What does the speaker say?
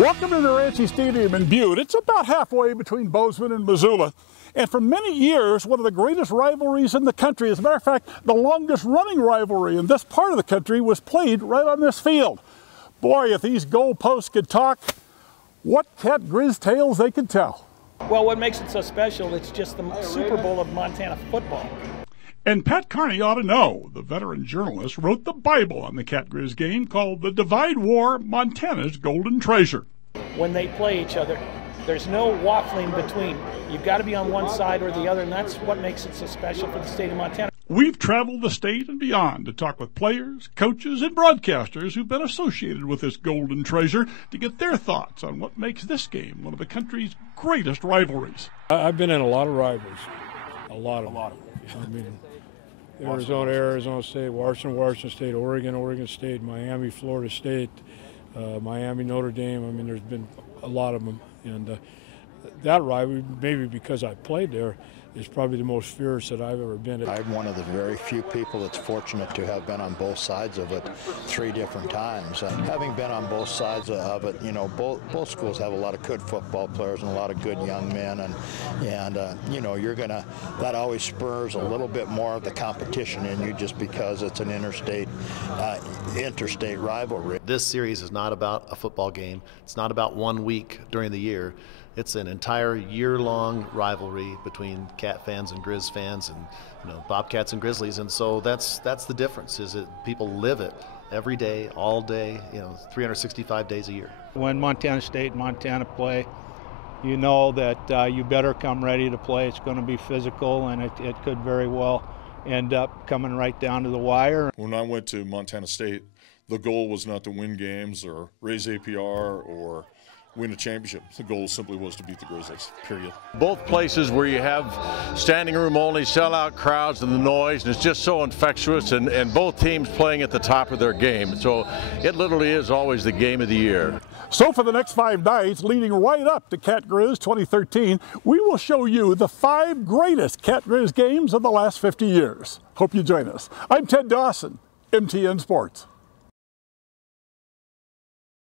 Welcome to the Ranchi Stadium in Butte. It's about halfway between Bozeman and Missoula. And for many years, one of the greatest rivalries in the country, as a matter of fact, the longest running rivalry in this part of the country, was played right on this field. Boy, if these goalposts could talk, what Cat-Griz tales they could tell. Well, what makes it so special, it's just the Super Bowl of Montana football. And Pat Carney ought to know. The veteran journalist wrote the Bible on the Cat-Griz game called The Divide War, Montana's Golden Treasure. When they play each other, there's no waffling between. You've got to be on one side or the other, and that's what makes it so special for the state of Montana. We've traveled the state and beyond to talk with players, coaches, and broadcasters who've been associated with this golden treasure to get their thoughts on what makes this game one of the country's greatest rivalries. I've been in a lot of rivalries, a lot of them. I mean, Arizona State, Washington State, Oregon State, Miami, Florida State, Miami, Notre Dame. I mean, there's been a lot of them, and that rivalry, maybe because I played there, is probably the most fierce that I've ever been. I'm one of the very few people that's fortunate to have been on both sides of it 3 different times. And having been on both sides of it, you know, both schools have a lot of good football players and a lot of good young men, and you know, that always spurs a little bit more of the competition in you just because it's an interstate rivalry. This series is not about a football game. It's not about 1 week during the year. It's an entire year-long rivalry between Cat fans and Grizz fans, and Bobcats and Grizzlies, and so that's the difference. Is that people live it every day, all day, 365 days a year. When Montana State and Montana play, you know that you better come ready to play. It's going to be physical, and it could very well end up coming right down to the wire. When I went to Montana State, the goal was not to win games or raise APR or win a championship. The goal simply was to beat the Grizzlies, period. Both places where you have standing room only, sellout crowds and the noise, and it's just so infectious, and both teams playing at the top of their game. So it literally is always the game of the year. So for the next 5 nights, leading right up to Cat-Griz 2013, we will show you the 5 greatest Cat-Griz games of the last 50 years. Hope you join us. I'm Ted Dawson, MTN Sports.